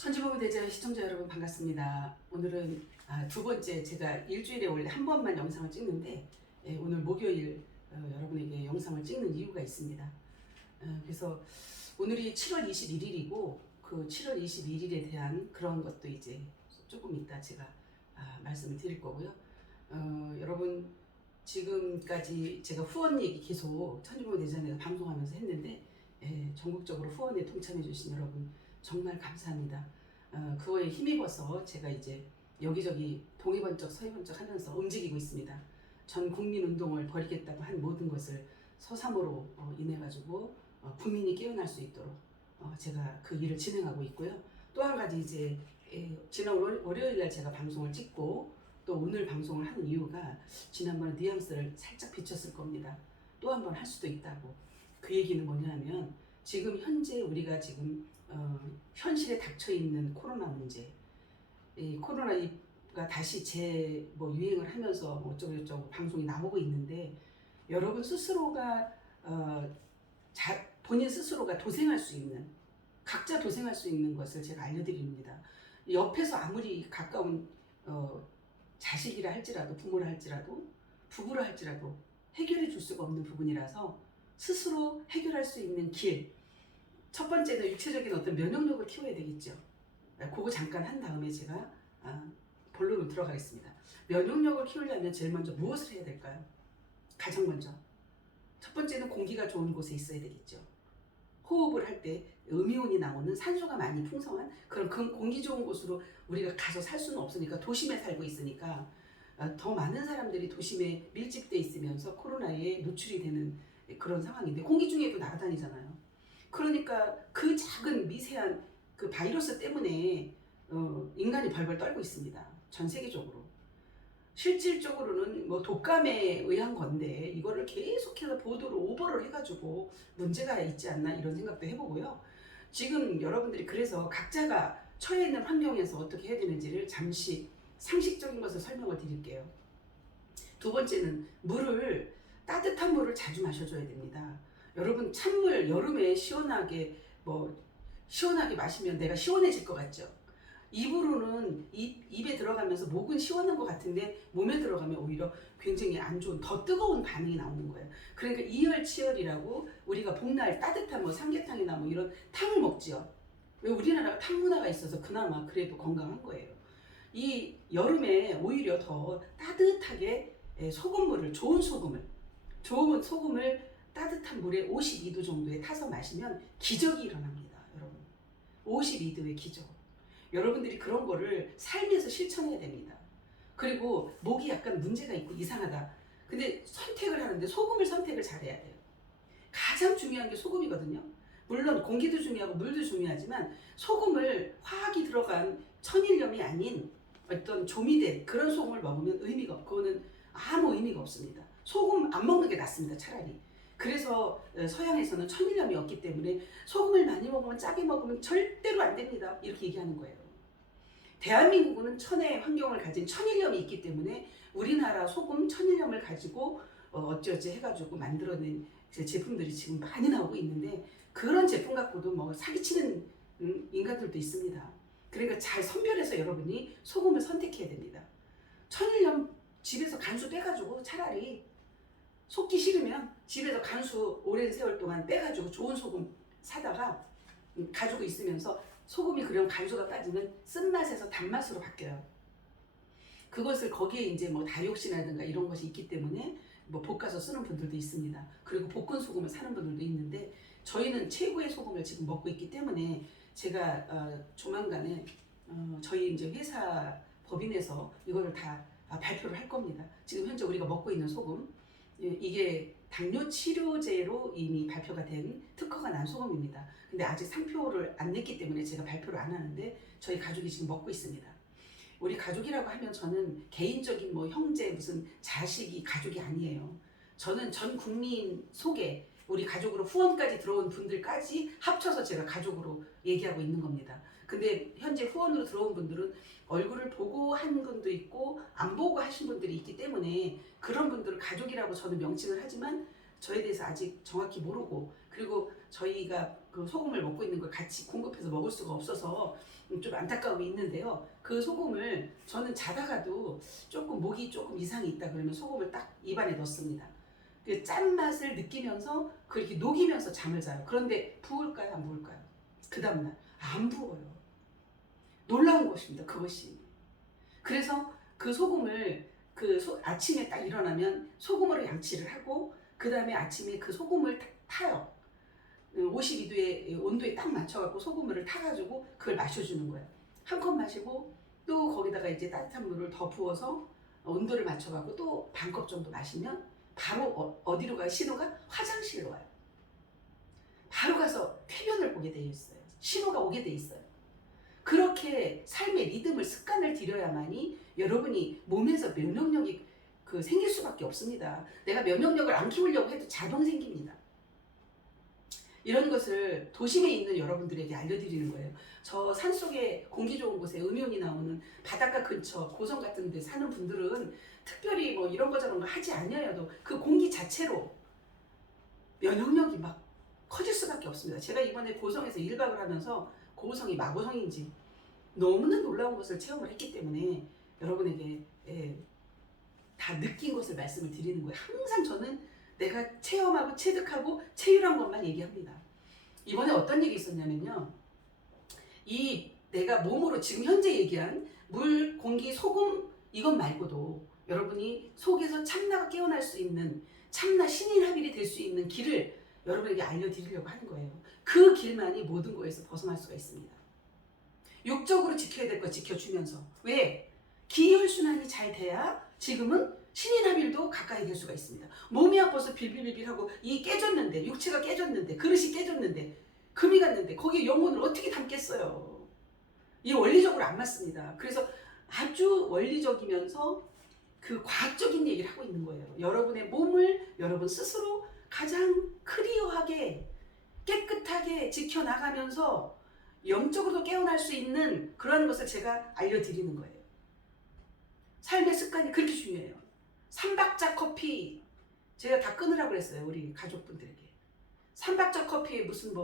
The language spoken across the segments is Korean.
천지보배 대전 시청자 여러분 반갑습니다. 오늘은 두 번째, 제가 일주일에 원래 한 번만 영상을 찍는데 오늘 목요일 여러분에게 영상을 찍는 이유가 있습니다. 그래서 오늘이 7월 21일이고 그 7월 21일에 대한 그런 것도 이제 조금 이따 제가 말씀을 드릴 거고요. 여러분 지금까지 제가 후원 얘기 계속 천지보배 대전에 방송하면서 했는데 전국적으로 후원에 동참해 주신 여러분 정말 감사합니다. 그거에 힘입어서 제가 이제 여기저기 동해번쩍 서해번쩍 하면서 움직이고 있습니다. 전 국민 운동을 벌이겠다고 한 모든 것을 서삼으로 인해 가지고 국민이 깨어날 수 있도록 제가 그 일을 진행하고 있고요. 또 한 가지 이제 지난 월요일 날 제가 방송을 찍고 또 오늘 방송을 하는 이유가 지난번에 뉘앙스를 살짝 비쳤을 겁니다. 또 한 번 할 수도 있다고. 그 얘기는 뭐냐면 지금 현재 우리가 지금 현실에 닥쳐 있는 코로나 문제, 이 코로나가 다시 유행을 하면서 어쩌고저쩌고 방송이 나오고 있는데 여러분 스스로가 본인 스스로가 도생할 수 있는, 각자 도생할 수 있는 것을 제가 알려드립니다. 옆에서 아무리 가까운 자식이라 할지라도, 부모라 할지라도, 부부라 할지라도 해결해 줄 수가 없는 부분이라서 스스로 해결할 수 있는 길, 첫 번째는 육체적인 어떤 면역력을 키워야 되겠죠. 그거 잠깐 한 다음에 제가 본론으로 들어가겠습니다. 면역력을 키우려면 제일 먼저 무엇을 해야 될까요? 가장 먼저 첫 번째는 공기가 좋은 곳에 있어야 되겠죠. 호흡을 할 때 음이온이 나오는 산소가 많이 풍성한 그런 공기 좋은 곳으로 우리가 가서 살 수는 없으니까 도심에 살고 있으니까 더 많은 사람들이 도심에 밀집돼 있으면서 코로나에 노출이 되는 그런 상황인데 공기 중에도 날아다니잖아요. 그러니까 그 작은 미세한 그 바이러스 때문에 인간이 벌벌 떨고 있습니다. 전 세계적으로. 실질적으로는 독감에 의한 건데 이거를 계속해서 보도를 오버를 해가지고 문제가 있지 않나 이런 생각도 해보고요. 지금 여러분들이 그래서 각자가 처해 있는 환경에서 어떻게 해야 되는지를 잠시 상식적인 것을 설명을 드릴게요. 두 번째는 따뜻한 물을 자주 마셔줘야 됩니다. 여러분 찬물 여름에 시원하게 마시면 내가 시원해질 것 같죠? 입으로는 입에 들어가면서 목은 시원한 것 같은데 몸에 들어가면 오히려 굉장히 안 좋은 더 뜨거운 반응이 나오는 거예요. 그러니까 이열치열이라고 우리가 복날 따뜻한 삼계탕이나 이런 탕을 먹지요. 왜 우리나라가 탕 문화가 있어서 그나마 그래도 건강한 거예요. 이 여름에 오히려 더 따뜻하게 소금물을 좋은 소금을 따뜻한 물에 52도 정도에 타서 마시면 기적이 일어납니다. 여러분 52도의 기적. 여러분들이 그런 거를 삶에서 실천해야 됩니다. 그리고 목이 약간 문제가 있고 이상하다. 근데 선택을 하는데 소금을 선택을 잘해야 돼요. 가장 중요한 게 소금이거든요. 물론 공기도 중요하고 물도 중요하지만 소금을 화학이 들어간 천일염이 아닌 어떤 조미된 그런 소금을 먹으면 그거는 아무 의미가 없습니다. 소금 안 먹는 게 낫습니다. 차라리. 그래서 서양에서는 천일염이 없기 때문에 소금을 많이 먹으면 짜게 먹으면 절대로 안 됩니다. 이렇게 얘기하는 거예요. 대한민국은 천혜의 환경을 가진 천일염이 있기 때문에 우리나라 소금 천일염을 가지고 어찌어찌 해가지고 만들어낸 제품들이 지금 많이 나오고 있는데 그런 제품 갖고도 사기치는 인간들도 있습니다. 그러니까 잘 선별해서 여러분이 소금을 선택해야 됩니다. 천일염 집에서 간수 빼가지고 차라리 속기 싫으면 집에서 간수 오랜 세월 동안 빼가지고 좋은 소금 사다가 가지고 있으면서 소금이 그럼 간수가 빠지면 쓴맛에서 단맛으로 바뀌어요. 그것을 거기에 이제 다이옥신이라든가 이런 것이 있기 때문에 볶아서 쓰는 분들도 있습니다. 그리고 볶은 소금을 사는 분들도 있는데 저희는 최고의 소금을 지금 먹고 있기 때문에 제가 조만간에 저희 이제 회사 법인에서 이거를 다 발표를 할 겁니다. 지금 현재 우리가 먹고 있는 소금 이게 당뇨 치료제로 이미 발표가 된 특허가 난 소금입니다. 근데 아직 상표를 안 냈기 때문에 제가 발표를 안 하는데 저희 가족이 지금 먹고 있습니다. 우리 가족이라고 하면 저는 개인적인 형제 무슨 자식이 가족이 아니에요. 저는 전 국민 속에 우리 가족으로 후원까지 들어온 분들까지 합쳐서 제가 가족으로 얘기하고 있는 겁니다. 근데 현재 후원으로 들어온 분들은 얼굴을 보고 한 분도 있고 안 보고 하신 분들이 있기 때문에 그런 분들을 가족이라고 저는 명칭을 하지만 저에 대해서 아직 정확히 모르고 그리고 저희가 그 소금을 먹고 있는 걸 같이 공급해서 먹을 수가 없어서 좀 안타까움이 있는데요. 그 소금을 저는 자다가도 조금 목이 조금 이상이 있다 그러면 소금을 딱 입안에 넣습니다. 그 짠맛을 느끼면서 그렇게 녹이면서 잠을 자요. 그런데 부을까요? 안 부을까요? 그 다음날 안 부어요. 놀라운 것입니다. 그것이. 그래서 그 소금을 아침에 딱 일어나면 소금으로 양치를 하고 그 다음에 아침에 그 소금을 타요. 52도의 온도에 딱 맞춰갖고 소금물을 타가지고 그걸 마셔주는 거예요. 한 컵 마시고 또 거기다가 이제 따뜻한 물을 더 부어서 온도를 맞춰갖고 또 반 컵 정도 마시면 바로 어디로 가요? 신호가 화장실로 와요. 바로 가서 쾌변을 보게 돼 있어요. 신호가 오게 돼 있어요. 그렇게 삶의 리듬을 습관을 들여야만이 여러분이 몸에서 면역력이 생길 수밖에 없습니다. 내가 면역력을 안 키우려고 해도 자동 생깁니다. 이런 것을 도심에 있는 여러분들에게 알려드리는 거예요. 저 산속에 공기 좋은 곳에 음이온이 나오는 바닷가 근처 고성 같은 데 사는 분들은 특별히 뭐 이런 거 저런 거 하지 않아도 그 공기 자체로 면역력이 막 커질 수밖에 없습니다. 제가 이번에 고성에서 1박을 하면서 고성이 마고성인지 너무나 놀라운 것을 체험을 했기 때문에 여러분에게 다 느낀 것을 말씀을 드리는 거예요. 항상 저는 내가 체험하고 체득하고 체휼한 것만 얘기합니다. 이번에 어떤 일이 있었냐면요. 이 내가 몸으로 지금 현재 얘기한 물, 공기, 소금 이것 말고도 여러분이 속에서 참나가 깨어날 수 있는 참나 신인합일이 될 수 있는 길을 여러분에게 알려드리려고 하는 거예요. 그 길만이 모든 거에서 벗어날 수가 있습니다. 육적으로 지켜야 될 거 지켜주면서 왜? 기혈순환이 잘 돼야 지금은 신인합일도 가까이 될 수가 있습니다. 몸이 아파서 빌빌빌빌하고 이 깨졌는데 육체가 깨졌는데 그릇이 깨졌는데 금이 갔는데 거기에 영혼을 어떻게 담겠어요. 이 원리적으로 안 맞습니다. 그래서 아주 원리적이면서 그 과학적인 얘기를 하고 있는 거예요. 여러분의 몸을 여러분 스스로 가장 클리어하게 깨끗하게 지켜나가면서 영적으로도 깨어날 수 있는 그런 것을 제가 알려드리는 거예요. 삶의 습관이 그렇게 중요해요. 3박자 커피 제가 다 끊으라고 그랬어요. 우리 가족분들에게. 3박자 커피에 무슨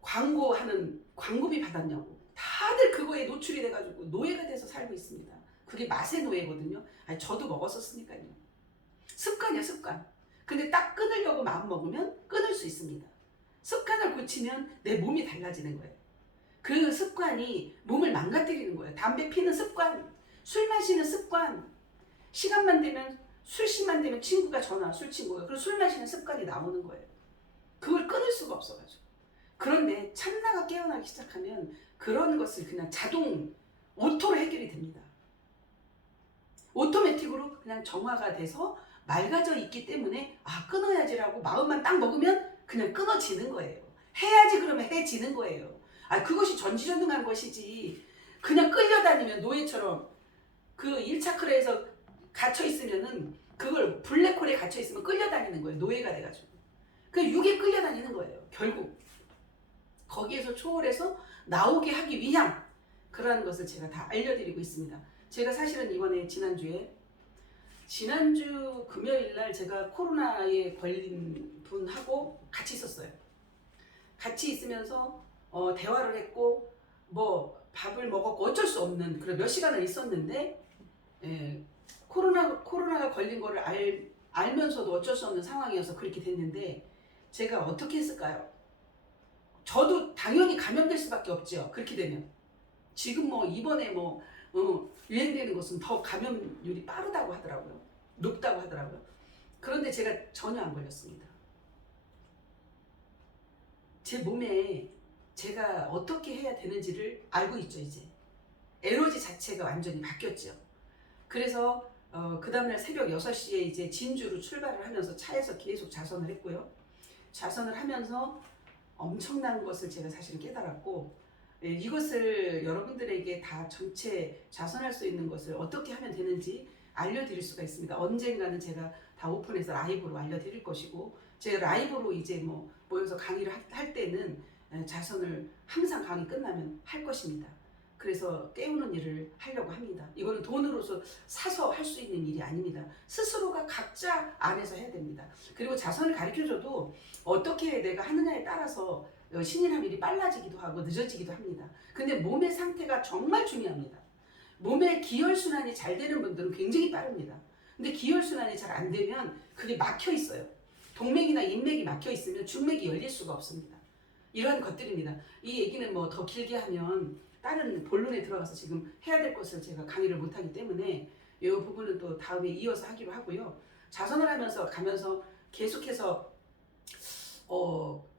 광고하는 광고비 받았냐고. 다들 그거에 노출이 돼가지고 노예가 돼서 살고 있습니다. 그게 맛의 노예거든요. 아니, 저도 먹었었으니까요. 습관이야 습관. 근데 딱 끊으려고 마음 먹으면 끊을 수 있습니다. 습관을 고치면 내 몸이 달라지는 거예요. 그 습관이 몸을 망가뜨리는 거예요. 담배 피는 습관, 술 마시는 습관, 시간만 되면 술시만 되면 친구가 전화, 술 친구가 그리고 술 마시는 습관이 나오는 거예요. 그걸 끊을 수가 없어가지고. 그런데 참나가 깨어나기 시작하면 그런 것을 그냥 자동 오토로 해결이 됩니다. 오토매틱으로 그냥 정화가 돼서 맑아져 있기 때문에 끊어야지라고 마음만 딱 먹으면 그냥 끊어지는 거예요. 해야지 그러면 해지는 거예요. 그것이 전지전능한 것이지 그냥 끌려다니면 노예처럼 그 1차크라에서 갇혀있으면은 그걸 블랙홀에 갇혀있으면 끌려다니는 거예요. 노예가 돼가지고. 그 육에 끌려다니는 거예요. 결국 거기에서 초월해서 나오게 하기 위한 그러한 것을 제가 다 알려드리고 있습니다. 제가 사실은 이번에 지난주 금요일날 제가 코로나에 걸린 분하고 같이 있었어요. 같이 있으면서 대화를 했고 밥을 먹었고 어쩔 수 없는 그런 몇 시간을 있었는데 코로나가 걸린 거를 알면서도 어쩔 수 없는 상황이어서 그렇게 됐는데 제가 어떻게 했을까요? 저도 당연히 감염될 수밖에 없죠. 그렇게 되면 지금 이번에 유행되는 것은 더 감염률이 빠르다고 하더라고요. 높다고 하더라고요. 그런데 제가 전혀 안 걸렸습니다. 제 몸에 제가 어떻게 해야 되는지를 알고 있죠. 이제 에너지 자체가 완전히 바뀌었죠. 그래서 그 다음날 새벽 6시에 이제 진주로 출발을 하면서 차에서 계속 자선을 했고요. 자선을 하면서 엄청난 것을 제가 사실 깨달았고 이것을 여러분들에게 다 전체 자선할 수 있는 것을 어떻게 하면 되는지 알려드릴 수가 있습니다. 언젠가는 제가 다 오픈해서 라이브로 알려드릴 것이고 제가 라이브로 이제 모여서 강의를 할 때는 자선을 항상 강의 끝나면 할 것입니다. 그래서 깨우는 일을 하려고 합니다. 이거는 돈으로서 사서 할 수 있는 일이 아닙니다. 스스로가 각자 안에서 해야 됩니다. 그리고 자선을 가르쳐줘도 어떻게 내가 하느냐에 따라서 신인한 일이 빨라지기도 하고 늦어지기도 합니다. 근데 몸의 상태가 정말 중요합니다. 몸의 기혈순환이 잘 되는 분들은 굉장히 빠릅니다. 근데 기혈순환이 잘 안 되면 그게 막혀 있어요. 동맥이나 인맥이 막혀 있으면 중맥이 열릴 수가 없습니다. 이러한 것들입니다. 이 얘기는 뭐 더 길게 하면 다른 본론에 들어가서 지금 해야 될 것을 제가 강의를 못하기 때문에 이 부분은 또 다음에 이어서 하기로 하고요. 자선을 하면서 가면서 계속해서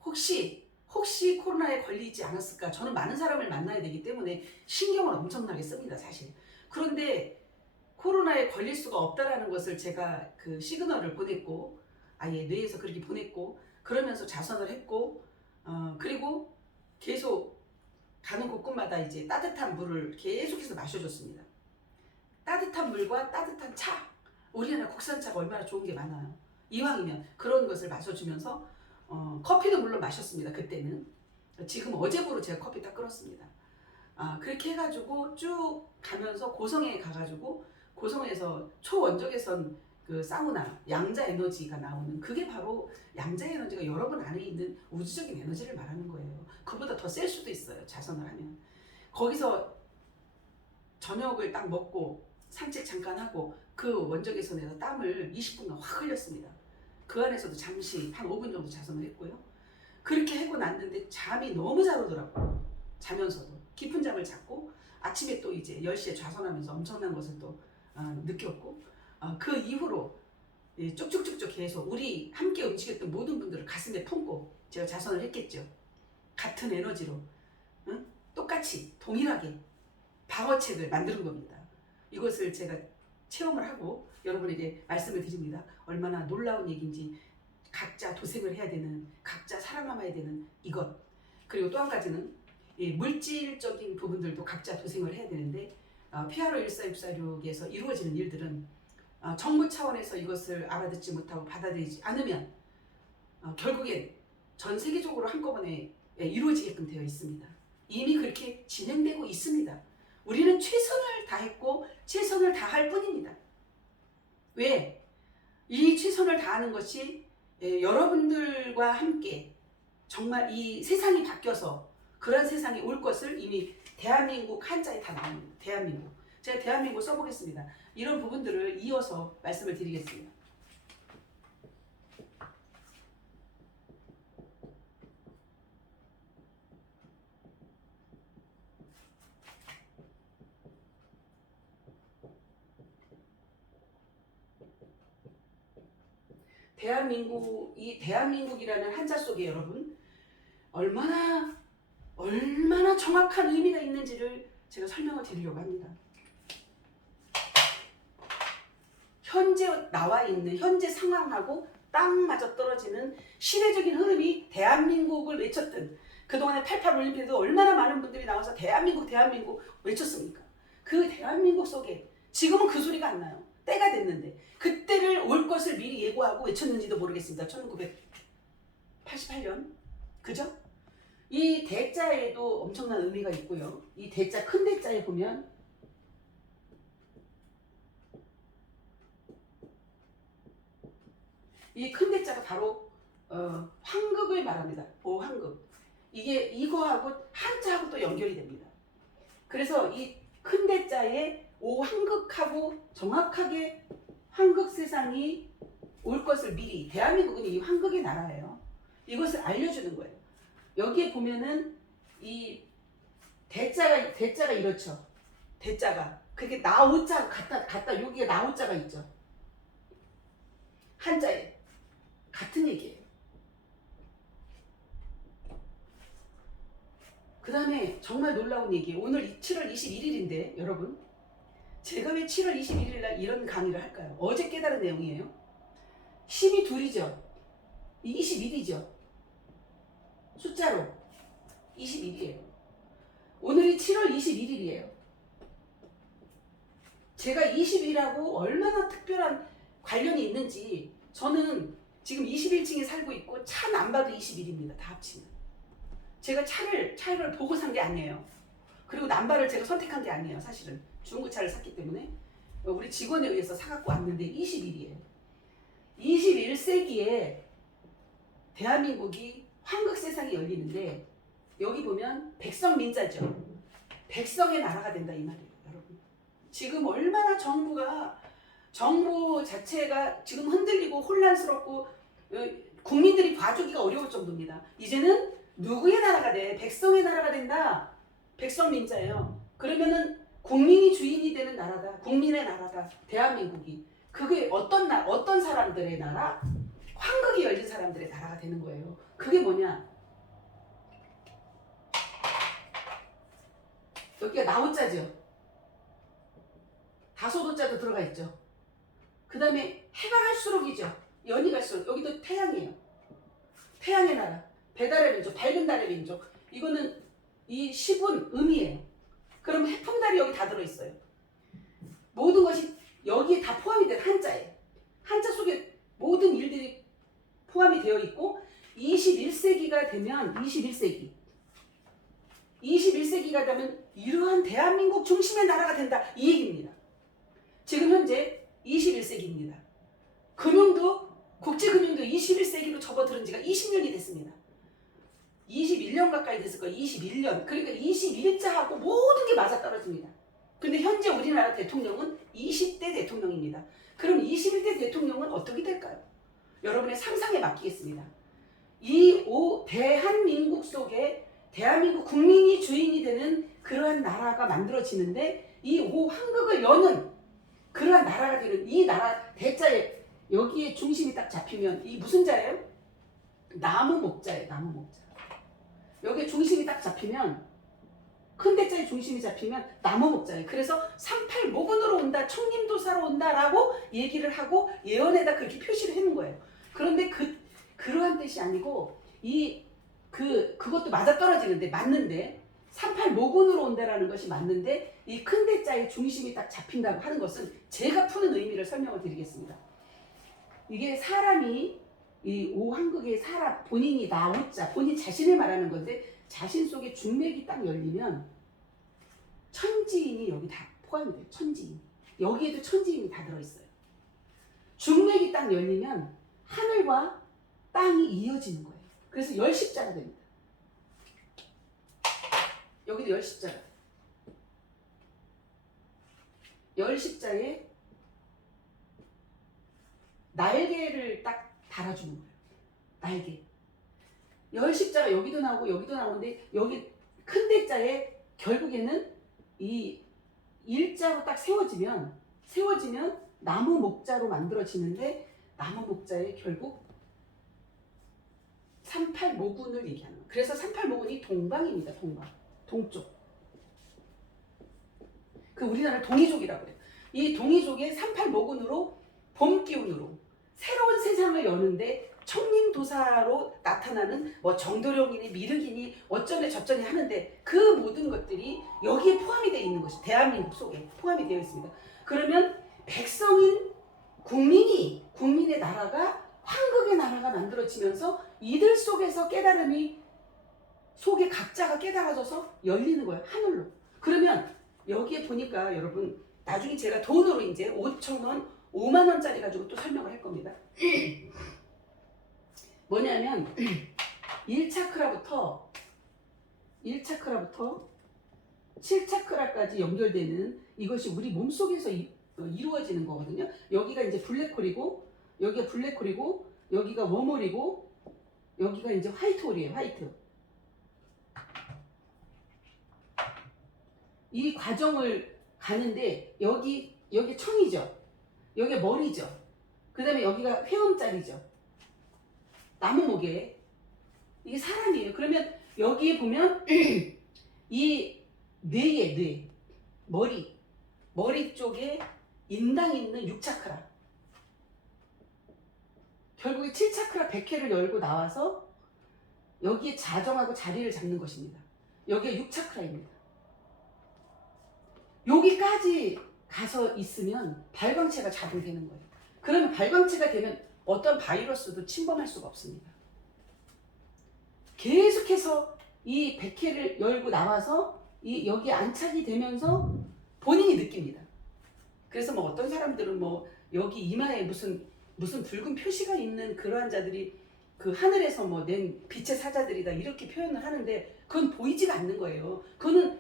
혹시 코로나에 걸리지 않았을까? 저는 많은 사람을 만나야 되기 때문에 신경을 엄청나게 씁니다, 사실. 그런데 코로나에 걸릴 수가 없다라는 것을 제가 그 시그널을 보냈고, 아예 뇌에서 그렇게 보냈고, 그러면서 자선을 했고, 그리고 계속 가는 곳곳마다 이제 따뜻한 물을 계속해서 마셔줬습니다. 따뜻한 물과 따뜻한 차, 우리나라 국산차가 얼마나 좋은 게 많아요. 이왕이면 그런 것을 마셔주면서 커피도 물론 마셨습니다. 그때는. 지금 어제부로 제가 커피 딱 끓었습니다. 그렇게 해가지고 쭉 가면서 고성에 가가지고 고성에서 초원적외선 그 사우나 양자 에너지가 나오는, 그게 바로 양자 에너지가 여러분 안에 있는 우주적인 에너지를 말하는 거예요. 그보다 더 셀 수도 있어요, 자선을 하면. 거기서 저녁을 딱 먹고 산책 잠깐 하고 그 원적외선에서 땀을 20분간 확 흘렸습니다. 그 안에서도 잠시 한 5분 정도 자선을 했고요. 그렇게 하고 났는데 잠이 너무 잘 오더라고요. 자면서도 깊은 잠을 잤고 아침에 또 이제 10시에 좌선하면서 엄청난 것을 또 느꼈고, 그 이후로 쭉쭉쭉쭉 계속 우리 함께 움직였던 모든 분들을 가슴에 품고 제가 자선을 했겠죠. 같은 에너지로, 응? 똑같이 동일하게 방어책을 만드는 겁니다. 이것을 제가 체험을 하고 여러분에게 말씀을 드립니다. 얼마나 놀라운 얘기인지. 각자 도생을 해야 되는, 각자 살아남아야 되는 이것. 그리고 또 한 가지는 물질적인 부분들도 각자 도생을 해야 되는데, PRO 14646에서 이루어지는 일들은 정부 차원에서 이것을 알아듣지 못하고 받아들이지 않으면 결국엔 전 세계적으로 한꺼번에 이루어지게끔 되어 있습니다. 이미 그렇게 진행되고 있습니다. 우리는 최선을 다했고 최선을 다할 뿐입니다. 왜? 이 최선을 다하는 것이 여러분들과 함께 정말 이 세상이 바뀌어서 그런 세상이 올 것을 이미 대한민국 한자에 다 나옵니다. 대한민국. 제가 대한민국 써보겠습니다. 이런 부분들을 이어서 말씀을 드리겠습니다. 이 대한민국이라는 한자 속에 여러분 얼마나 정확한 의미가 있는지를 제가 설명을 드리려고 합니다. 현재 나와 있는 현재 상황하고 딱 맞아 떨어지는 시대적인 흐름이 대한민국을 외쳤던, 그동안에 88 올림픽에도 얼마나 많은 분들이 나와서 대한민국 외쳤습니까? 그 대한민국 속에 지금은 그 소리가 안 나요. 때가 됐는데 그때를 올 것을 미리 예고하고 외쳤는지도 모르겠습니다. 1988년. 그죠? 이 대자에도 엄청난 의미가 있고요. 이 대자, 큰 대자에 보면 이 큰 대자가 바로 황극을 말합니다. 오황극. 이게 이거하고 한자하고 또 연결이 됩니다. 그래서 이 큰 대자에 오황극하고 정확하게 황극 세상이 올 것을 미리, 대한민국은 이 황극의 나라예요. 이것을 알려주는 거예요. 여기에 보면은 이 대자가 이렇죠. 대자가 그게 나오자 같다 여기에 나오자가 있죠. 한자에 같은 얘기예요. 그 다음에 정말 놀라운 얘기예요. 오늘 7월 21일인데 여러분, 제가 왜 7월 21일 날 이런 강의를 할까요? 어제 깨달은 내용이에요. 10이 둘이죠. 21이죠. 숫자로 21이에요. 오늘이 7월 21일이에요. 제가 20일하고 얼마나 특별한 관련이 있는지, 저는 지금 21층에 살고 있고 차는 안 봐도 21입니다. 다 합치면. 제가 차를 보고 산 게 아니에요. 그리고 남발을 제가 선택한 게 아니에요. 사실은 중고차를 샀기 때문에 우리 직원에 의해서 사갖고 왔는데 21이에요. 21세기에 대한민국이 황금 세상이 열리는데 여기 보면 백성민자죠. 백성의 나라가 된다 이 말이에요. 여러분 지금 얼마나 정부 자체가 지금 흔들리고 혼란스럽고 국민들이 봐주기가 어려울 정도입니다. 이제는 누구의 나라가 돼? 백성의 나라가 된다. 백성민자예요. 그러면은 국민이 주인이 되는 나라다. 국민의 나라다. 대한민국이. 그게 어떤 사람들의 나라? 황금이 열린 사람들의 나라가 되는 거예요. 그게 뭐냐? 여기가 나호자죠. 다소도자도 들어가 있죠. 그 다음에 해가 갈수록이죠. 연이 갈수록. 여기도 태양이에요. 태양의 나라. 배달의 민족, 밝은 달의 민족. 이거는 이 10은 음이에요. 그럼 해풍달이 여기 다 들어있어요. 모든 것이 여기에 다 포함이 된 한자예요. 한자 속에 모든 일들이 포함이 되어 있고 21세기가 되면 21세기가 되면 이러한 대한민국 중심의 나라가 된다. 이 얘기입니다. 지금 현재 21세기입니다. 국제금융도 21세기로 접어들은 지가 20년이 됐습니다. 21년 가까이 됐을 거예요. 21년. 그러니까 21자하고 모든 게 맞아떨어집니다. 근데 현재 우리나라 대통령은 20대 대통령입니다. 그럼 21대 대통령은 어떻게 될까요? 여러분의 상상에 맡기겠습니다. 대한민국 속에 대한민국 국민이 주인이 되는 그러한 나라가 만들어지는데 이 황금을 여는 그러한 나라가 되는 이 나라 대자에 여기에 중심이 딱 잡히면 이 무슨 자예요? 나무 목자예요. 나무 목자. 여기에 중심이 딱 잡히면 큰 대자에 중심이 잡히면 나무 목자예요. 그래서 38모근으로 온다, 청림도사로 온다라고 얘기를 하고 예언에다 그렇게 표시를 해놓은 거예요. 그런데 그러한 뜻이 아니고 그것도 맞아떨어지는데 맞는데 38모근으로 온다라는 것이 맞는데 이 큰 대자에 중심이 딱 잡힌다고 하는 것은 제가 푸는 의미를 설명을 드리겠습니다. 이게 사람이 이 오한국의 사람 본인이 나오자 본인 자신을 말하는 건데 자신 속에 중맥이 딱 열리면 천지인이 여기 다 포함이 돼요. 천지인. 여기에도 천지인이 다 들어있어요. 중맥이 딱 열리면 하늘과 땅이 이어지는 거예요. 그래서 열십자가 됩니다. 여기도 열십자가. 열십자에 날개를 딱 달아주는 거예요. 날개. 열십자가 여기도 나오고 여기도 나오는데 여기 큰 대자에 결국에는 이 일자로 딱 세워지면 나무 목자로 만들어지는데 나무 목자에 결국 38모군을 얘기하는 거예요. 그래서 38모군이 동방입니다. 동쪽. 그 우리나라 동이족이라고 그래요. 이 동이족의 38모군으로 봄 기운으로 새로운 세상을 여는데 청림도사로 나타나는 뭐 정도령이니 미륵이니 어쩌네 저쩌니 하는데 그 모든 것들이 여기에 포함이 되어 있는 것이 대한민국 속에 포함이 되어 있습니다. 그러면 백성인 국민의 나라가 황금의 나라가 만들어지면서 이들 속에서 깨달음이 속에 각자가 깨달아져서 열리는 거예요. 하늘로. 그러면 여기에 보니까 여러분 나중에 제가 돈으로 이제 5,000원 5만 원짜리 가지고 또 설명을 할 겁니다. 뭐냐면 1차크라부터 7차크라까지 연결되는 이것이 우리 몸속에서 이루어지는 거거든요. 여기가 이제 블랙홀이고 여기가 블랙홀이고 여기가 웜홀이고 여기가 이제 화이트홀이에요. 화이트. 이 과정을 가는데 여기 청이죠. 여기가 머리죠. 그 다음에 여기가 회음자리죠. 나무목에 이게 사람이에요. 그러면 여기에 보면 이 뇌 머리 쪽에 인당 있는 6차크라 결국에 7차크라 100회를 열고 나와서 여기에 자정하고 자리를 잡는 것입니다. 여기가 6차크라입니다. 여기까지 가서 있으면 발광체가 작용되는 거예요. 그러면 발광체가 되면 어떤 바이러스도 침범할 수가 없습니다. 계속해서 이 100회를 열고 나와서 이 여기 안착이 되면서 본인이 느낍니다. 그래서 뭐 어떤 사람들은 뭐 여기 이마에 무슨 붉은 표시가 있는 그러한 자들이 그 하늘에서 뭐 낸 빛의 사자들이다 이렇게 표현을 하는데 그건 보이지가 않는 거예요. 그거는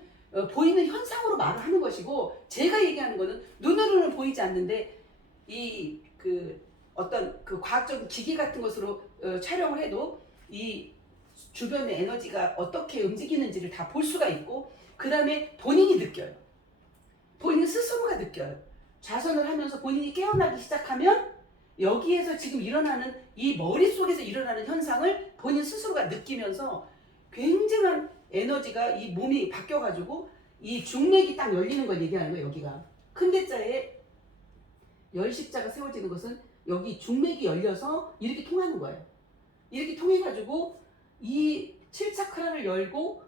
보이는 현상으로 말을 하는 것이고, 제가 얘기하는 거는 눈으로는 보이지 않는데 이 그 어떤 그 과학적인 기계 같은 것으로 촬영을 해도 이 주변의 에너지가 어떻게 움직이는지를 다 볼 수가 있고, 그 다음에 본인이 느껴요. 본인 스스로가 느껴요. 좌선을 하면서 본인이 깨어나기 시작하면 여기에서 지금 일어나는 이 머릿속에서 일어나는 현상을 본인 스스로가 느끼면서 굉장한 에너지가 이 몸이 바뀌어가지고 이 중맥이 딱 열리는 걸 얘기하는 거예요. 여기가 큰 대자에 열십자가 세워지는 것은 여기 중맥이 열려서 이렇게 통하는 거예요. 이렇게 통해가지고 이 7차크라를 열고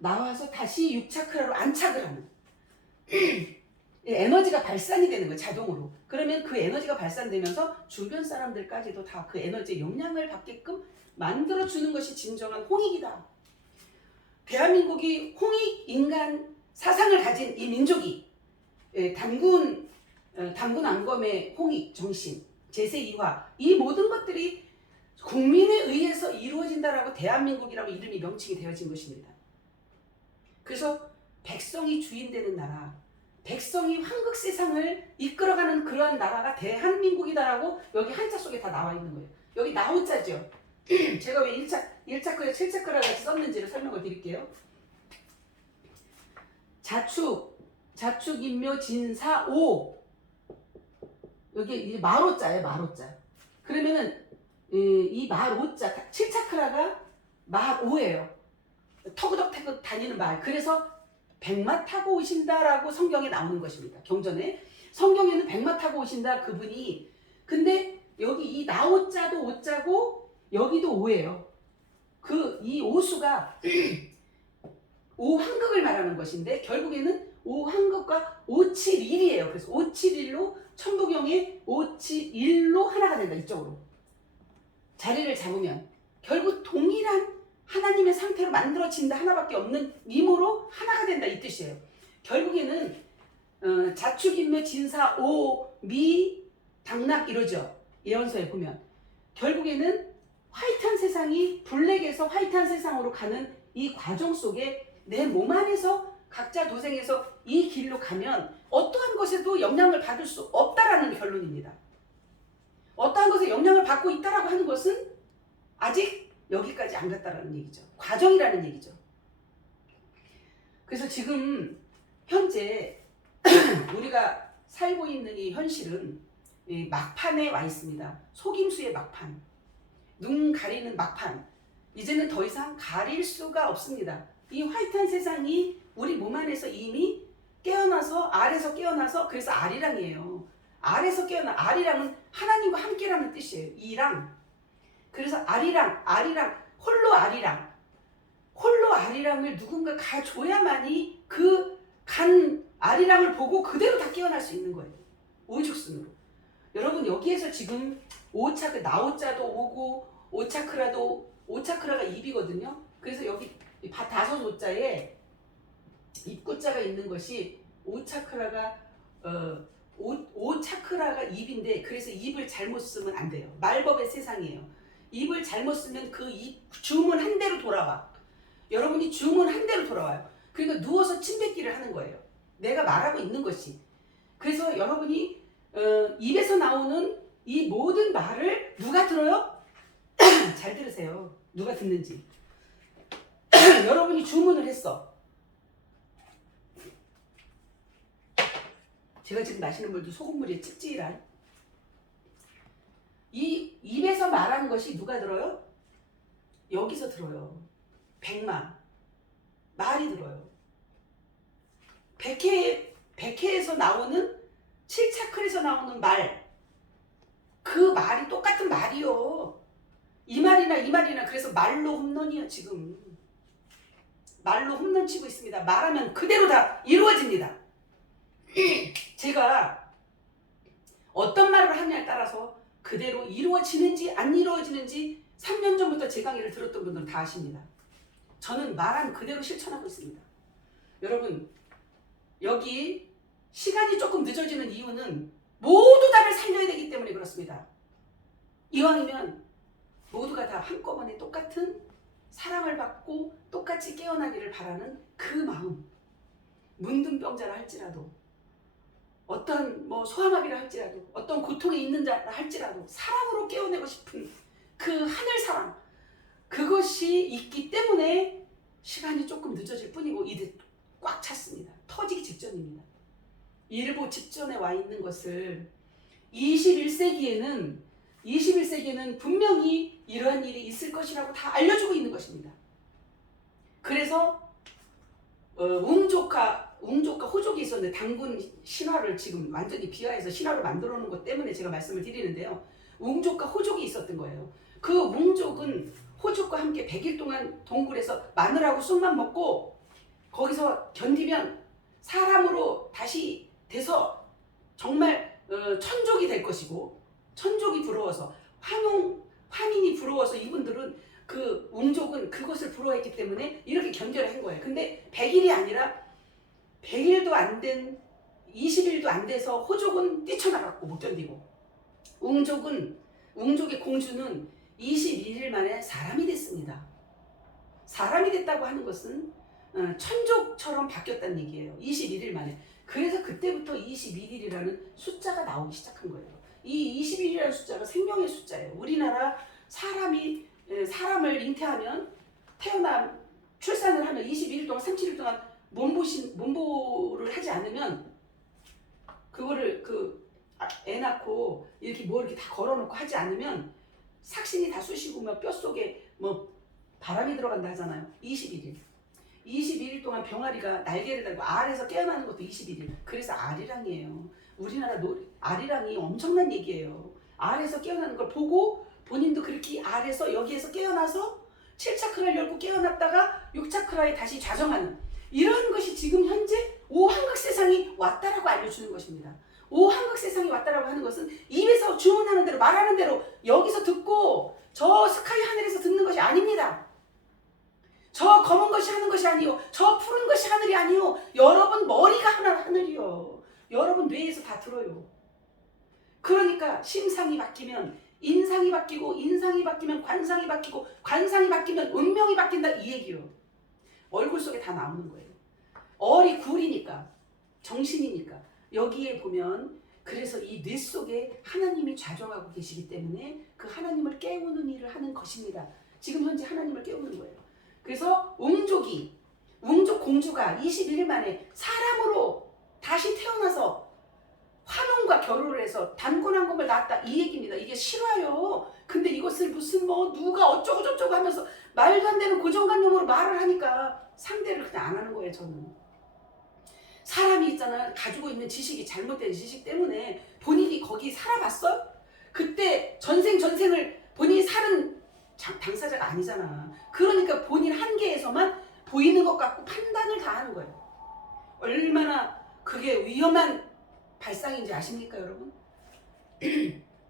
나와서 다시 6차크라로 안착을 하는 에너지가 발산이 되는 거예요. 자동으로. 그러면 그 에너지가 발산되면서 주변 사람들까지도 다 그 에너지의 영향을 받게끔 만들어주는 것이 진정한 홍익이다. 대한민국이 홍익 인간 사상을 가진 이 민족이 단군 안검의 홍익 정신, 제세이화, 이 모든 것들이 국민에 의해서 이루어진다라고 대한민국이라고 이름이 명칭이 되어진 것입니다. 그래서 백성이 주인되는 나라, 백성이 황국 세상을 이끌어가는 그러한 나라가 대한민국이다라고 여기 한자 속에 다 나와 있는 거예요. 여기 나오자죠. 제가 왜 1차크에 7차크라고 같이 썼는지를 설명을 드릴게요. 자축, 인묘, 진사, 오. 여기 이제 마로자예요, 마로자. 그러면은 이 마로자, 7차크라가 마오예요. 터그덕터그 다니는 말. 그래서 백마 타고 오신다라고 성경에 나오는 것입니다. 경전에. 성경에는 백마 타고 오신다 그분이. 근데 여기 이 나오자도 오자고 여기도 오예요. 이 오수가 오황극을 말하는 것인데 결국에는 오황극과 571이에요. 그래서 571로 천부경에 571로 하나가 된다. 이쪽으로. 자리를 잡으면 결국 동일한 하나님의 상태로 만들어진다. 하나밖에 없는 임으로 하나가 된다. 이 뜻이에요. 결국에는 자축인묘 진사 오미 당락 이러죠. 예언서에 보면 결국에는 화이트한 세상이 블랙에서 화이트한 세상으로 가는 이 과정 속에 내 몸 안에서 각자 도생해서 이 길로 가면 어떠한 것에도 영향을 받을 수 없다라는 결론입니다. 어떠한 것에 영향을 받고 있다라고 하는 것은 아직 여기까지 안 갔다라는 얘기죠. 과정이라는 얘기죠. 그래서 지금 현재 우리가 살고 있는 이 현실은 이 막판에 와 있습니다. 속임수의 막판, 눈 가리는 막판. 이제는 더 이상 가릴 수가 없습니다. 이 화이트한 세상이 우리 몸 안에서 이미 깨어나서 아래서 깨어나서, 그래서 아리랑이에요. 아래서 깨어나. 아리랑은 하나님과 함께라는 뜻이에요. 이랑. 그래서 아리랑, 홀로 아리랑을 누군가 가줘야만이 그 간 아리랑을 보고 그대로 다 깨어날 수 있는 거예요. 오죽순으로. 여러분 여기에서 지금 오차크, 나오자도 오고 오차크라가 입이거든요. 그래서 여기 다섯 오자에 입구자가 있는 것이 오차크라가 오차크라가 입인데, 그래서 입을 잘못 쓰면 안 돼요. 말법의 세상이에요. 입을 잘못 쓰면 그 입 주문 한 대로 돌아와. 여러분이 주문 한 대로 돌아와요. 그러니까 누워서 침 뱉기를 하는 거예요. 내가 말하고 있는 것이. 그래서 여러분이 입에서 나오는 이 모든 말을 누가 들어요? 잘 들으세요. 누가 듣는지. 여러분이 주문을 했어. 제가 지금 마시는 물도 소금물이 찝찝한. 이 입에서 말하는 것이 누가 들어요? 여기서 들어요. 백마. 말이 들어요. 백회에서 나오는 7차클에서 나오는 말. 그 말이 똑같은 말이요. 이 말이나 그래서 말로 홈런이요. 지금 말로 홈런 치고 있습니다. 말하면 그대로 다 이루어집니다. 제가 어떤 말을 하냐에 따라서 그대로 이루어지는지 안 이루어지는지 3년 전부터 제 강의를 들었던 분들은 다 아십니다. 저는 말한 그대로 실천하고 있습니다. 여러분, 여기 시간이 조금 늦어지는 이유는 모두 다를 살려야 되기 때문에 그렇습니다. 이왕이면 모두가 다 한꺼번에 똑같은 사랑을 받고 똑같이 깨어나기를 바라는 그 마음, 문둥병자라 할지라도, 어떤 소아마비라 할지라도, 어떤 고통에 있는 자라 할지라도 사랑으로 깨어내고 싶은 그 하늘 사랑, 그것이 있기 때문에 시간이 조금 늦어질 뿐이고 이제 꽉 찼습니다. 터지기 직전입니다. 일보 직전에 와 있는 것을 21세기에는 분명히 이러한 일이 있을 것이라고 다 알려주고 있는 것입니다. 그래서 웅족과 호족이 있었는데 단군 신화를 지금 완전히 비하해서 신화로 만들어 놓은 것 때문에 제가 말씀을 드리는데요. 웅족과 호족이 있었던 거예요. 그 웅족은 호족과 함께 100일 동안 동굴에서 마늘하고 쑥만 먹고 거기서 견디면 사람으로 다시 돼서 정말 천족이 될 것이고, 천족이 부러워서 환인이 부러워서 이분들은 그 웅족은 그것을 부러워했기 때문에 이렇게 견뎌를 한 거예요. 근데 100일이 아니라 100일도 안 된 20일도 안 돼서 호족은 뛰쳐나갔고 못 견디고, 웅족의 공주는 21일 만에 사람이 됐습니다. 사람이 됐다고 하는 것은 천족처럼 바뀌었다는 얘기예요. 21일 만에. 그래서 그때부터 21일이라는 숫자가 나오기 시작한 거예요. 이 21일이라는 숫자가 생명의 숫자예요. 우리나라 사람을 잉태하면 출산을 하면 21일 동안 37일 동안 몸보를 하지 않으면 그거를 애 낳고 이렇게 다 걸어놓고 하지 않으면 삭신이 다 쑤시고 뼛속에 바람이 들어간다 하잖아요. 21일 동안 병아리가 날개를 달고 알에서 깨어나는 것도 21일. 그래서 아리랑이에요. 우리나라 아리랑이 엄청난 얘기예요. 알에서 깨어나는 걸 보고 본인도 그렇게 알에서 여기에서 깨어나서 7차크라를 열고 깨어났다가 6차크라에 다시 좌정하는, 이런 것이 지금 현재 오한국 세상이 왔다라고 알려주는 것입니다. 오한국 세상이 왔다라고 하는 것은 입에서 주문하는 대로 말하는 대로 여기서 듣고 저 스카이 하늘에서 듣는 것이 아닙니다. 저 검은 것이 하는 것이 아니요, 저 푸른 것이 하늘이 아니요, 여러분 머리가 하늘이요. 여러분 뇌에서 다 들어요. 그러니까 심상이 바뀌면 인상이 바뀌고, 인상이 바뀌면 관상이 바뀌고, 관상이 바뀌면 운명이 바뀐다, 이 얘기요. 얼굴 속에 다 나오는 거예요. 얼이 굴이니까, 정신이니까. 여기에 보면 그래서 이 뇌 속에 하나님이 좌정하고 계시기 때문에 그 하나님을 깨우는 일을 하는 것입니다. 지금 현재 하나님을 깨우는 거예요. 그래서 웅족 공주가 21일 만에 사람으로 다시 태어나서 환웅과 결혼을 해서 단군 한 검을 낳았다, 이 얘기입니다. 이게 실화요. 근데 이것을 무슨 누가 어쩌고 저쩌고 하면서 말도 안 되는 고정관념으로 말을 하니까 상대를 그냥 안 하는 거예요. 저는 사람이 있잖아, 가지고 있는 지식이 잘못된 지식 때문에 본인이 거기 살아봤어? 그때 전생을 본인이 살은 당사자가 아니잖아. 그러니까 본인 한계에서만 보이는 것 같고 판단을 다 하는 거예요. 얼마나 그게 위험한 발상인지 아십니까, 여러분?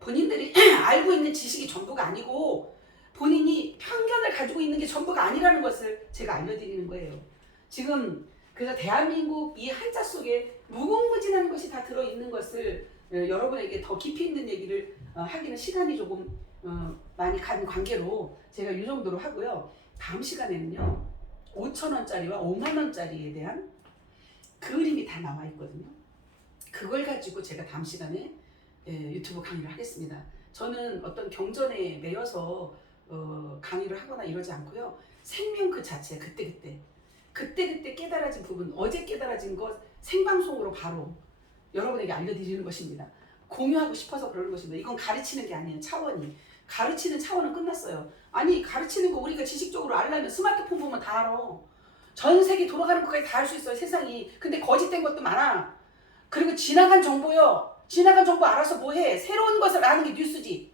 본인들이 알고 있는 지식이 전부가 아니고 본인이 편견을 가지고 있는 게 전부가 아니라는 것을 제가 알려드리는 거예요. 지금 그래서 대한민국 이 한자 속에 무궁무진한 것이 다 들어있는 것을 여러분에게 더 깊이 있는 얘기를 하기는 시간이 조금 많이 가는 관계로 제가 이 정도로 하고요. 다음 시간에는요, 5,000원짜리와 50,000원짜리에 대한 그림이 다 나와 있거든요. 그걸 가지고 제가 다음 시간에 유튜브 강의를 하겠습니다. 저는 어떤 경전에 매여서 강의를 하거나 이러지 않고요. 생명 그 자체, 그때 깨달아진 부분, 어제 깨달아진 것 생방송으로 바로 여러분에게 알려드리는 것입니다. 공유하고 싶어서 그러는 것입니다. 이건 가르치는 게 아니에요. 차원이. 가르치는 차원은 끝났어요. 아니, 가르치는 거 우리가 지식적으로 알려면 스마트폰 보면 다 알아. 전 세계 돌아가는 것까지 다 알 수 있어요, 세상이. 근데 거짓된 것도 많아. 그리고 지나간 정보요. 지나간 정보 알아서 뭐해? 새로운 것을 아는 게 뉴스지.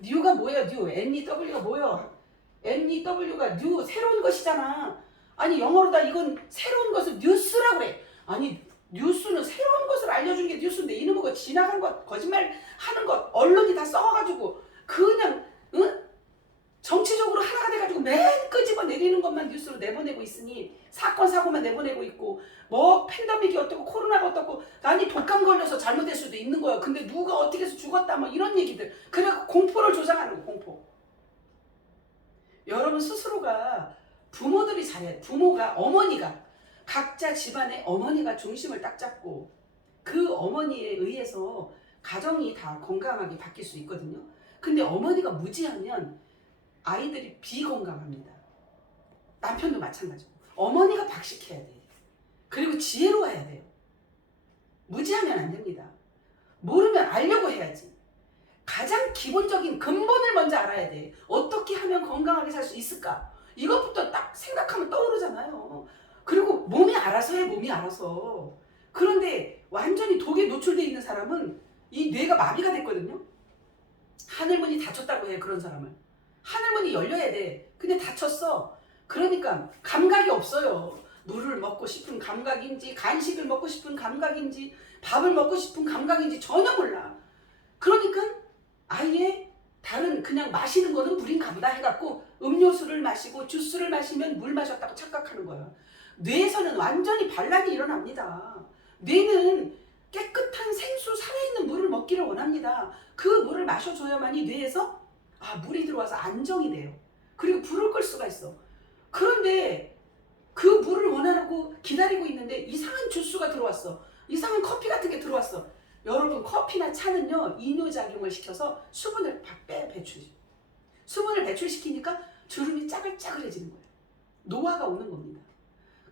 뉴가 뭐예요? NEW가 뭐예요? NEW가 뉴, 새로운 것이잖아. 아니, 영어로다 이건 새로운 것을 뉴스라고 그래. 아니, 뉴스는 새로운 것을 알려주는 게 뉴스인데 이놈의 거 지나간 것, 거짓말 하는 것, 언론이 다 썩어가지고 그냥 정치적으로 하나가 돼가지고 맨 끄집어 내리는 것만 뉴스로 내보내고 있으니 사건 사고만 내보내고 있고 뭐 팬데믹이 어떻고 코로나가 어떻고 아니 독감 걸려서 잘못될 수도 있는 거야. 근데 누가 어떻게 해서 죽었다 뭐 이런 얘기들. 그래서 공포를 조장하는 거 공포. 여러분 스스로가 부모들이 잘해야 돼. 부모가 어머니가 각자 집안의 어머니가 중심을 딱 잡고 그 어머니에 의해서 가정이 다 건강하게 바뀔 수 있거든요. 근데 어머니가 무지하면 아이들이 비건강합니다. 남편도 마찬가지고. 어머니가 박식해야 돼. 그리고 지혜로워야 돼요. 무지하면 안 됩니다. 모르면 알려고 해야지. 가장 기본적인 근본을 먼저 알아야 돼. 어떻게 하면 건강하게 살 수 있을까? 이것부터 딱 생각하면 떠오르잖아요. 그리고 몸이 알아서 해, 몸이 알아서. 그런데 완전히 독에 노출되어 있는 사람은 이 뇌가 마비가 됐거든요. 하늘문이 닫혔다고 해, 그런 사람을. 하늘문이 열려야 돼. 근데 닫혔어. 그러니까 감각이 없어요. 물을 먹고 싶은 감각인지 간식을 먹고 싶은 감각인지 밥을 먹고 싶은 감각인지 전혀 몰라. 그러니까 아예 다른 그냥 마시는 거는 물인가 보다 해갖고 음료수를 마시고 주스를 마시면 물 마셨다고 착각하는 거예요. 뇌에서는 완전히 반란이 일어납니다. 뇌는 깨끗한 생수 살아있는 물을 먹기를 원합니다. 그 물을 마셔줘야만이 뇌에서 물이 들어와서 안정이 돼요. 그리고 불을 끌 수가 있어. 그런데 그 물을 원하고 기다리고 있는데 이상한 주스가 들어왔어. 이상한 커피 같은 게 들어왔어. 여러분 커피나 차는요 이뇨작용을 시켜서 수분을 수분을 배출시키니까 주름이 짜글짜글해지는 거예요. 노화가 오는 겁니다.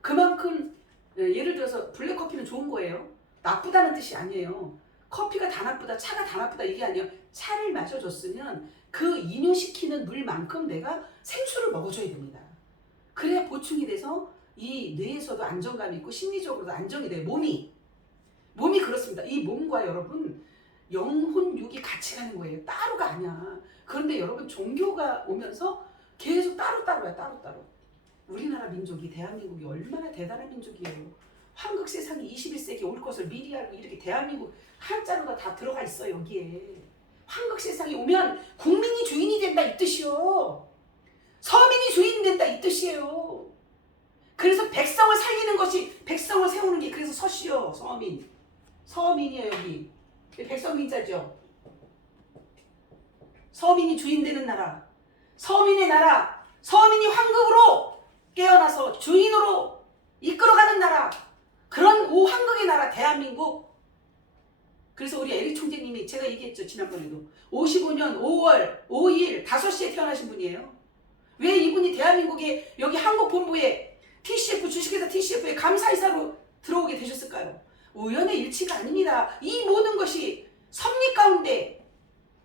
그만큼 예를 들어서 블랙커피는 좋은 거예요. 나쁘다는 뜻이 아니에요. 커피가 다 나쁘다, 차가 다 나쁘다 이게 아니에요. 차를 마셔줬으면 그 이뇨시키는 물만큼 내가 생수를 먹어줘야 됩니다. 그래야 보충이 돼서 이 뇌에서도 안정감이 있고 심리적으로도 안정이 돼요. 몸이 그렇습니다. 이 몸과 여러분 영혼 육이 같이 가는 거예요. 따로가 아니야. 그런데 여러분 종교가 오면서 계속 따로따로야. 따로따로. 우리나라 민족이 대한민국이 얼마나 대단한 민족이에요. 황국 세상이 21세기 올 것을 미리 알고 이렇게 대한민국 한자로가 다 들어가 있어요. 여기에. 황국 세상이 오면 국민이 주인이 된다 이 뜻이요. 서민이 주인이 된다 이 뜻이에요. 그래서 백성을 살리는 것이 백성을 세우는 게 그래서 서시요. 서민이에요. 여기 백성민자죠. 서민이 주인 되는 나라, 서민의 나라, 서민이 황국으로 깨어나서 주인으로 이끌어가는 나라, 그런 오황국의 나라 대한민국. 그래서 우리 에릭 총재님이 제가 얘기했죠 지난번에도 55년 5월 5일 5시에 태어나신 분이에요. 왜 이분이 대한민국의 여기 한국본부에 TCF 주식회사 TCF에 감사이사로 들어오게 되셨을까요? 우연의 일치가 아닙니다. 이 모든 것이 섭리 가운데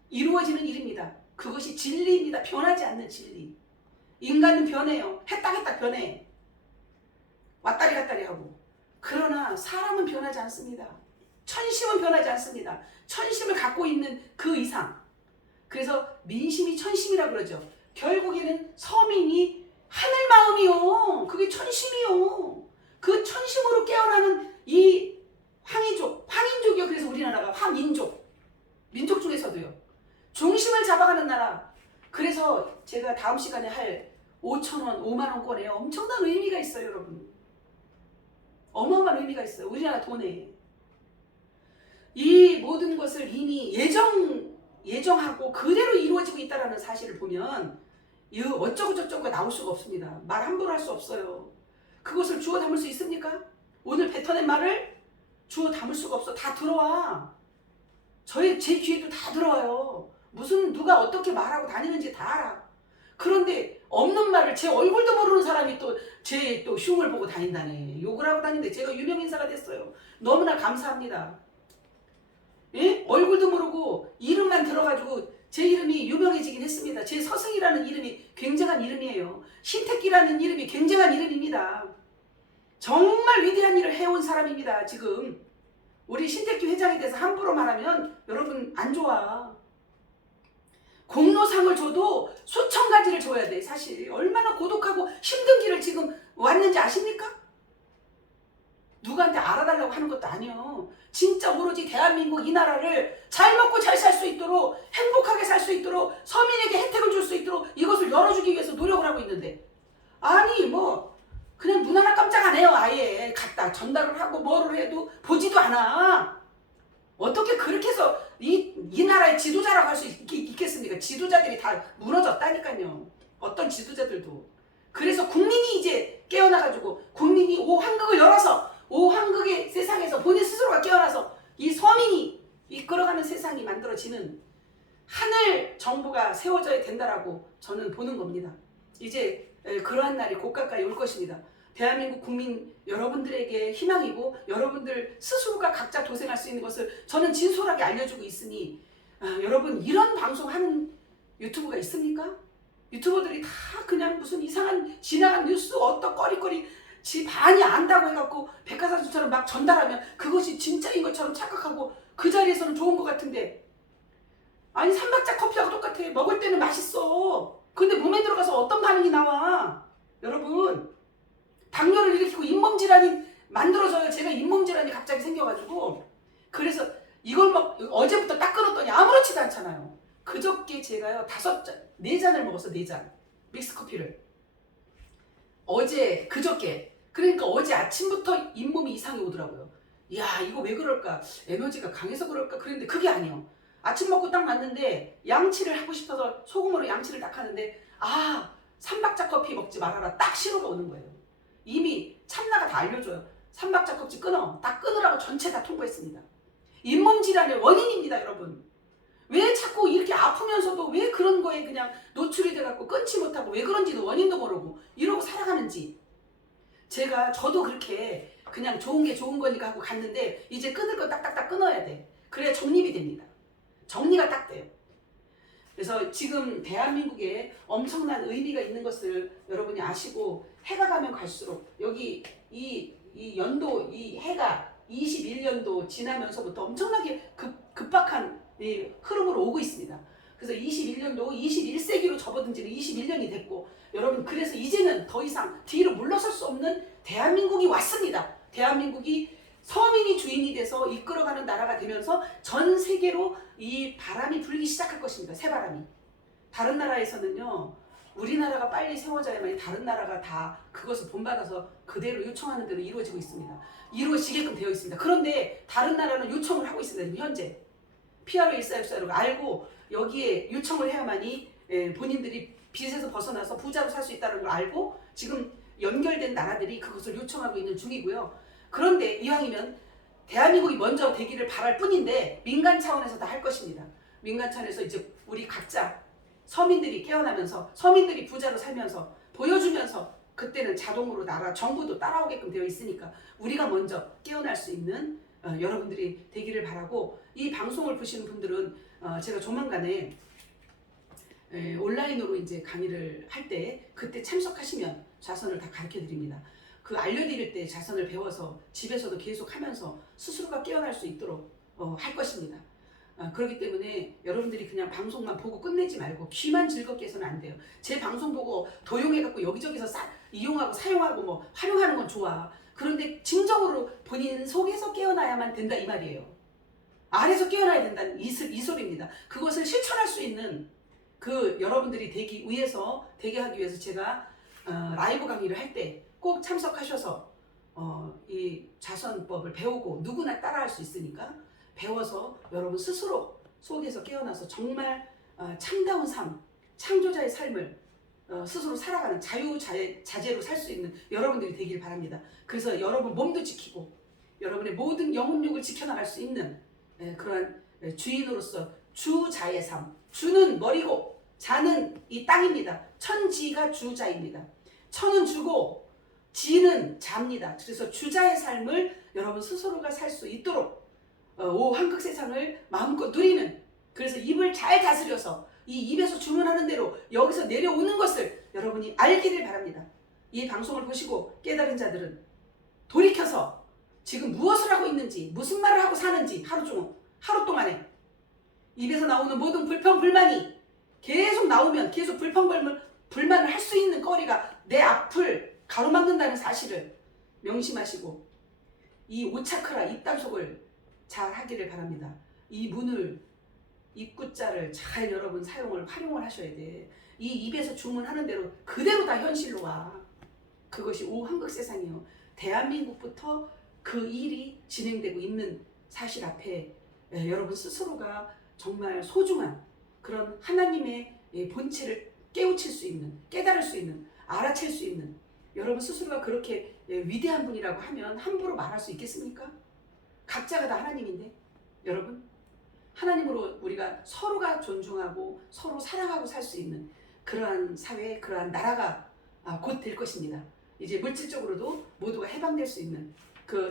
이루어지는 일입니다. 그것이 진리입니다. 변하지 않는 진리. 인간은 변해요. 했딱 변해. 왔다리 갔다리 하고. 그러나 사람은 변하지 않습니다. 천심은 변하지 않습니다. 천심을 갖고 있는 그 이상. 그래서 민심이 천심이라고 그러죠. 결국에는 서민이 하늘 마음이요. 그게 천심이요. 그 천심으로 깨어나는 이 황인족이요. 그래서 우리나라가 황인족. 민족 중에서도요. 중심을 잡아가는 나라. 그래서 제가 다음 시간에 할 5,000원, 5만원권에 엄청난 의미가 있어요, 여러분. 어마어마한 의미가 있어요. 우리나라 돈에. 이 모든 것을 이미 예정하고 그대로 이루어지고 있다는 사실을 보면 이 어쩌고 저쩌고가 나올 수가 없습니다. 말 함부로 할 수 없어요. 그것을 주워 담을 수 있습니까? 오늘 뱉어낸 말을 주워 담을 수가 없어. 다 들어와. 제 귀에도 다 들어와요. 무슨 누가 어떻게 말하고 다니는지 다 알아. 그런데 없는 말을 제 얼굴도 모르는 사람이 또 제 또 흉을 보고 다닌다네. 욕을 하고 다니는데 제가 유명인사가 됐어요. 너무나 감사합니다. 예? 얼굴도 모르고 이름만 들어가지고 제 이름이 유명해지긴 했습니다. 제 서승이라는 이름이 굉장한 이름이에요. 신택기라는 이름이 굉장한 이름입니다. 정말 위대한 일을 해온 사람입니다. 지금 우리 신택기 회장에 대해서 함부로 말하면 여러분 안 좋아. 공로상을 줘도 수천 가지를 줘야 돼. 사실 얼마나 고독하고 힘든 길을 지금 왔는지 아십니까? 누구한테 알아달라고 하는 것도 아니에요. 진짜 오로지 대한민국 이 나라를 잘 먹고 잘 살 수 있도록 행복하게 살 수 있도록 서민에게 혜택을 줄 수 있도록 이것을 열어주기 위해서 노력을 하고 있는데 아니 뭐 그냥 눈 하나 깜짝 안 해요. 아예 갖다 전달을 하고 뭐를 해도 보지도 않아. 어떻게 그렇게 해서 이 나라의 지도자라고 할 수 있겠습니까? 지도자들이 다 무너졌다니까요. 어떤 지도자들도. 그래서 국민이 이제 깨어나가지고 국민이 오한국을 열어서 오한국의 세상에서 본인 스스로가 깨어나서 이 서민이 이끌어가는 세상이 만들어지는 하늘 정부가 세워져야 된다라고 저는 보는 겁니다. 이제 그러한 날이 곧 가까이 올 것입니다. 대한민국 국민 여러분들에게 희망이고 여러분들 스스로가 각자 도생할 수 있는 것을 저는 진솔하게 알려주고 있으니 여러분 이런 방송하는 유튜브가 있습니까? 유튜버들이 다 그냥 무슨 이상한 지나간 뉴스 어떤 꺼리꺼리 지 반이 안다고 해갖고 백과사전처럼 막 전달하면 그것이 진짜인 것처럼 착각하고 그 자리에서는 좋은 것 같은데 아니 삼박자 커피하고 똑같아. 먹을 때는 맛있어. 근데 몸에 들어가서 어떤 반응이 나와. 여러분 당뇨를 일으키고 잇몸질환이 만들어져요. 제가 잇몸질환이 갑자기 생겨가지고 그래서 이걸 막 어제부터 딱 끊었더니 아무렇지도 않잖아요. 그저께 제가요 4잔을 먹었어. 4잔 믹스커피를 어제 그저께. 그러니까 어제 아침부터 잇몸이 이상이 오더라고요. 야 이거 왜 그럴까? 에너지가 강해서 그럴까? 그런데 그게 아니에요. 아침 먹고 딱 났는데 양치를 하고 싶어서 소금으로 양치를 딱 하는데 삼박자 커피 먹지 말아라. 딱 신호가 오는 거예요. 이미 참나가 다 알려줘요. 삼박자 커피 끊어. 다 끊으라고 전체 다 통보했습니다. 잇몸 질환의 원인입니다. 여러분. 왜 자꾸 이렇게 아프면서도 왜 그런 거에 그냥 노출이 돼갖고 끊지 못하고 왜 그런지도 원인도 모르고 이러고 살아가는지. 저도 그렇게 그냥 좋은 게 좋은 거니까 하고 갔는데 이제 끊을 거 딱딱딱 끊어야 돼. 그래야 정립이 됩니다. 정리가 딱 돼요. 그래서 지금 대한민국에 엄청난 의미가 있는 것을 여러분이 아시고 해가 가면 갈수록 여기 이 연도 이 해가 21년도 지나면서부터 엄청나게 급박한 흐름으로 오고 있습니다. 그래서 21년도 21세기로 접어든 지는 21년이 됐고 여러분 그래서 이제는 더 이상 뒤로 물러설 수 없는 대한민국이 왔습니다. 대한민국이 서민이 주인이 돼서 이끌어가는 나라가 되면서 전 세계로 이 바람이 불기 시작할 것입니다. 새바람이. 다른 나라에서는요. 우리나라가 빨리 세워져야만 다른 나라가 다 그것을 본받아서 그대로 요청하는 대로 이루어지고 있습니다. 이루어지게끔 되어 있습니다. 그런데 다른 나라는 요청을 하고 있습니다. 지금 현재. 피아로 1464로 알고 여기에 요청을 해야만이 본인들이 빚에서 벗어나서 부자로 살 수 있다는 걸 알고 지금 연결된 나라들이 그것을 요청하고 있는 중이고요. 그런데 이왕이면 대한민국이 먼저 되기를 바랄 뿐인데 민간 차원에서 다 할 것입니다. 민간 차원에서 이제 우리 각자 서민들이 깨어나면서 서민들이 부자로 살면서 보여주면서 그때는 자동으로 나라 정부도 따라오게끔 되어 있으니까 우리가 먼저 깨어날 수 있는 여러분들이 되기를 바라고 이 방송을 보시는 분들은 제가 조만간에 온라인으로 이제 강의를 할 때 그때 참석하시면 자선을 다 가르쳐 드립니다. 그 알려드릴 때 자선을 배워서 집에서도 계속 하면서 스스로가 깨어날 수 있도록 할 것입니다. 그렇기 때문에 여러분들이 그냥 방송만 보고 끝내지 말고 귀만 즐겁게 해서는 안 돼요. 제 방송 보고 도용해갖고 여기저기서 이용하고 사용하고 뭐 활용하는 건 좋아. 그런데 진정으로 본인 속에서 깨어나야만 된다 이 말이에요. 안에서 깨어나야 된다는 이 소리입니다. 그것을 실천할 수 있는 그 여러분들이 되기 하기 위해서 제가 라이브 강의를 할 때 꼭 참석하셔서 이 자선법을 배우고 누구나 따라할 수 있으니까 배워서 여러분 스스로 속에서 깨어나서 정말 참다운 삶, 창조자의 삶을 스스로 살아가는 자유자재로 살 수 있는 여러분들이 되길 바랍니다. 그래서 여러분 몸도 지키고 여러분의 모든 영혼력을 지켜나갈 수 있는 그러한 주인으로서 주자의 삶. 주는 머리고 자는 이 땅입니다. 천지가 주자입니다. 천은 주고 지는 자입니다. 그래서 주자의 삶을 여러분 스스로가 살 수 있도록 한국 세상을 마음껏 누리는, 그래서 입을 잘 다스려서 이 입에서 주문하는 대로 여기서 내려오는 것을 여러분이 알기를 바랍니다. 이 방송을 보시고 깨달은 자들은 돌이켜서 지금 무엇을 하고 있는지, 무슨 말을 하고 사는지 하루 동안에 입에서 나오는 모든 불평 불만이 계속 나오면 계속 불만을 할 수 있는 거리가 내 앞을 가로막는다는 사실을 명심하시고 이 오차크라 입단속을 잘 하기를 바랍니다. 이 문을 입구자를 잘 여러분 활용을 하셔야 돼. 이 입에서 주문하는 대로 그대로 다 현실로 와. 그것이 오한국 세상이요. 대한민국부터 그 일이 진행되고 있는 사실 앞에 여러분 스스로가 정말 소중한 그런 하나님의 본체를 깨우칠 수 있는, 깨달을 수 있는, 알아챌 수 있는 여러분 스스로가 그렇게 위대한 분이라고 하면 함부로 말할 수 있겠습니까? 각자가 다 하나님인데 여러분 하나님으로 우리가 서로가 존중하고 서로 사랑하고 살 수 있는 그러한 사회, 그러한 나라가 곧 될 것입니다. 이제 물질적으로도 모두가 해방될 수 있는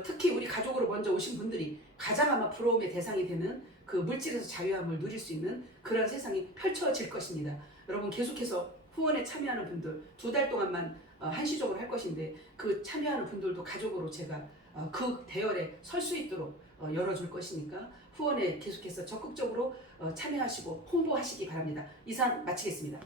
특히 우리 가족으로 먼저 오신 분들이 가장 아마 부러움의 대상이 되는 그 물질에서 자유함을 누릴 수 있는 그런 세상이 펼쳐질 것입니다. 여러분 계속해서 후원에 참여하는 분들 2달 동안만 한시적으로 할 것인데 그 참여하는 분들도 가족으로 제가 그 대열에 설 수 있도록 열어줄 것이니까 후원에 계속해서 적극적으로 참여하시고 홍보하시기 바랍니다. 이상 마치겠습니다.